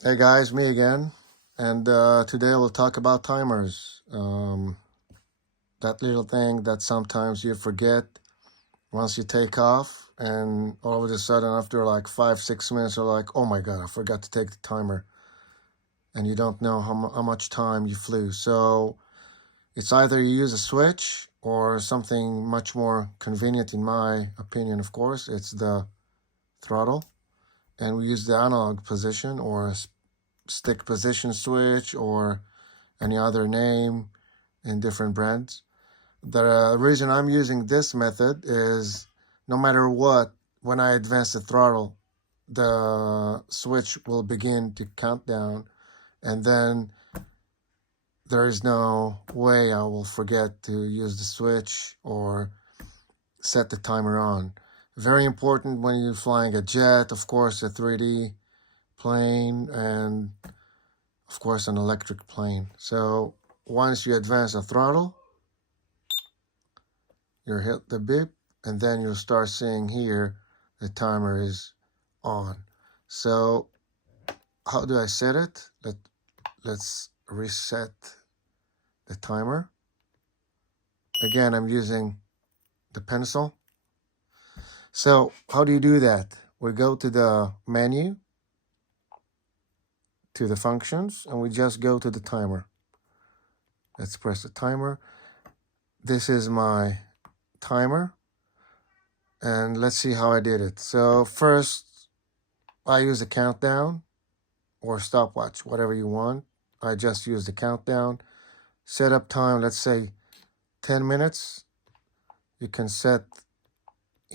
Hey guys, me again. And today we'll talk about timers. That little thing that sometimes you forget once you take off, and all of a sudden, after like 5, 6 minutes, you're like, oh my God, I forgot to take the timer. And you don't know how much time you flew. So it's either you use a switch or something much more convenient, in my opinion, of course. It's the throttle. And we use the analog position or a stick position switch or any other name in different brands. The reason I'm using this method is no matter what, when I advance the throttle, the switch will begin to count down, and then there is no way I will forget to use the switch or set the timer on. Very important when you're flying a jet, of course, a 3D plane, and of course, an electric plane. So once you advance the throttle, you hit the beep, and then you'll start seeing here the timer is on. So how do I set it? Let's reset the timer. Again, I'm using the pencil. So how do you do that? We go to the menu, to the functions, and we just go to the timer. Let's press the timer. This is my timer. And let's see how I did it. So first, I use a countdown or stopwatch, whatever you want. I just use the countdown. Set up time, let's say 10 minutes. You can set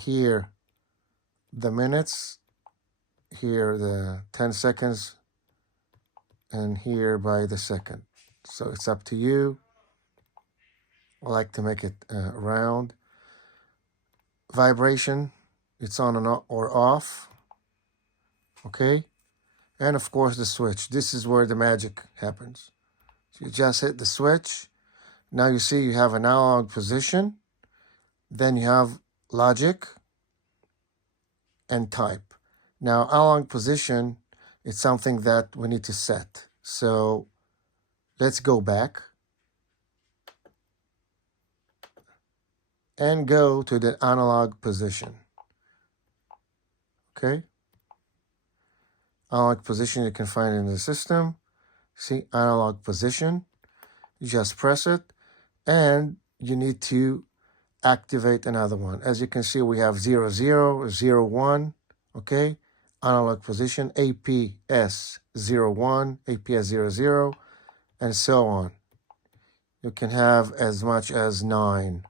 here the minutes, here the 10 seconds, and here by the second. So it's up to you. I like to make it round. Vibration, it's on and or off. Okay. And of course the switch. This is where the magic happens. So you just hit the switch. Now you see you have an analog position. Then you have logic and type. Now analog position is something that we need to set. So let's go back and go to the analog position. Okay. Analog position you can find in the system. See, analog position. You just press it and you need to activate another one. As you can see, we have 0, 0, 0, 1, okay? Analog position, APS 0, 1, APS 0, 0, and so on. You can have as much as 9.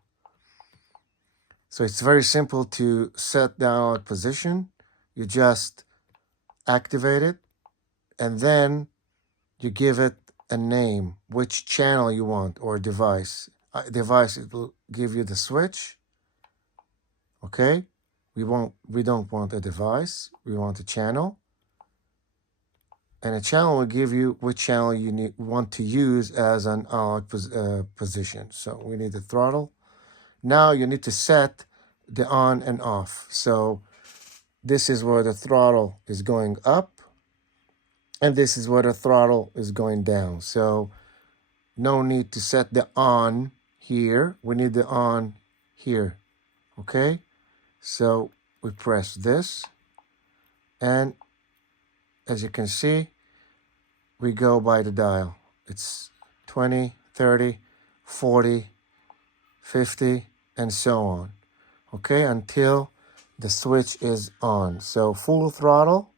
So it's very simple to set the analog position. You just activate it, and then you give it a name, which channel you want, or device. Device, it will give you the switch. Okay, we don't want a device, we want a channel. And a channel will give you which channel you want to use as an analog position. So we need the throttle. Now you need to set the on and off. So this is where the throttle is going up, and this is where the throttle is going down. So no need to set the on here. We need the on here. Okay, so we press this, and as you can see, we go by the dial. It's 20, 30, 40, 50, and so on. Okay, until the switch is on. So full throttle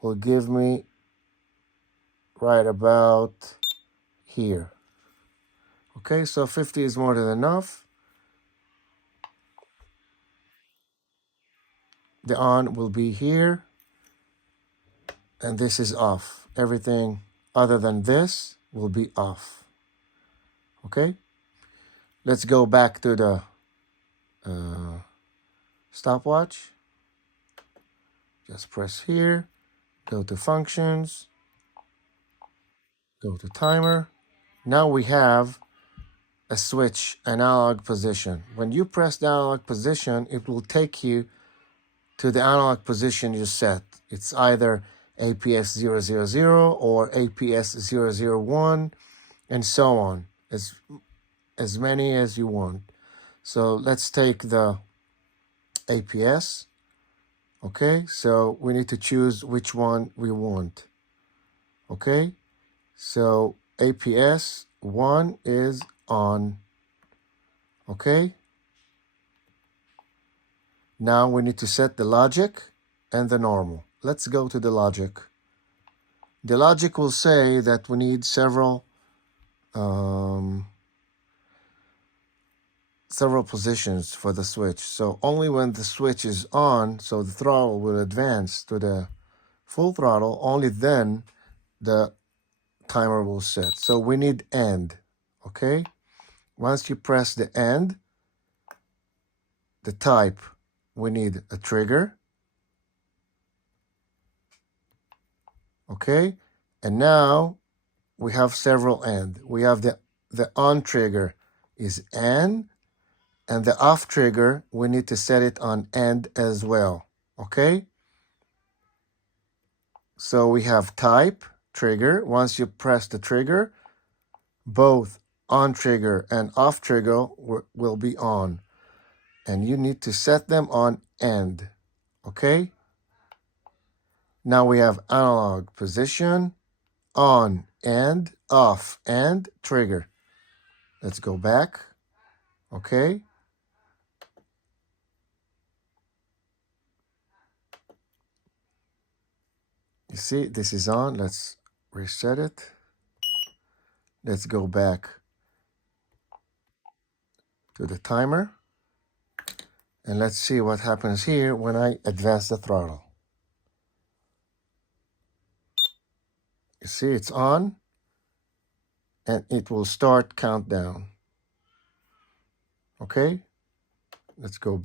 will give me right about here. Okay, so 50 is more than enough. The on will be here, and this is off. Everything other than this will be off. Okay, let's go back to the stopwatch. Just press here, go to functions, go to timer. Now we have a switch analog position. When you press the analog position, it will take you to the analog position you set. It's either APS 000 or APS 001, and so on, as many as you want. So let's take the APS. Okay, so we need to choose which one we want. Okay, so APS 1 is on. Okay, now we need to set the logic and the normal. Let's go to the logic. The logic will say that we need several positions for the switch. So only when the switch is on, so the throttle will advance to the full throttle, only then the timer will set. So we need end. Okay, once you press the end, the type, we need a trigger. Okay, and now we have several end. We have the on trigger is N, and the off trigger, we need to set it on end as well. Okay, so we have type, trigger. Once you press the trigger, both on trigger and off trigger will be on, and you need to set them on end. Okay, now we have analog position, on and off and trigger. Let's go back. Okay, you see this is on. Let's reset it. Let's go back to the timer, and let's see what happens here when I advance the throttle. You see it's on, and it will start countdown. Okay, let's go back.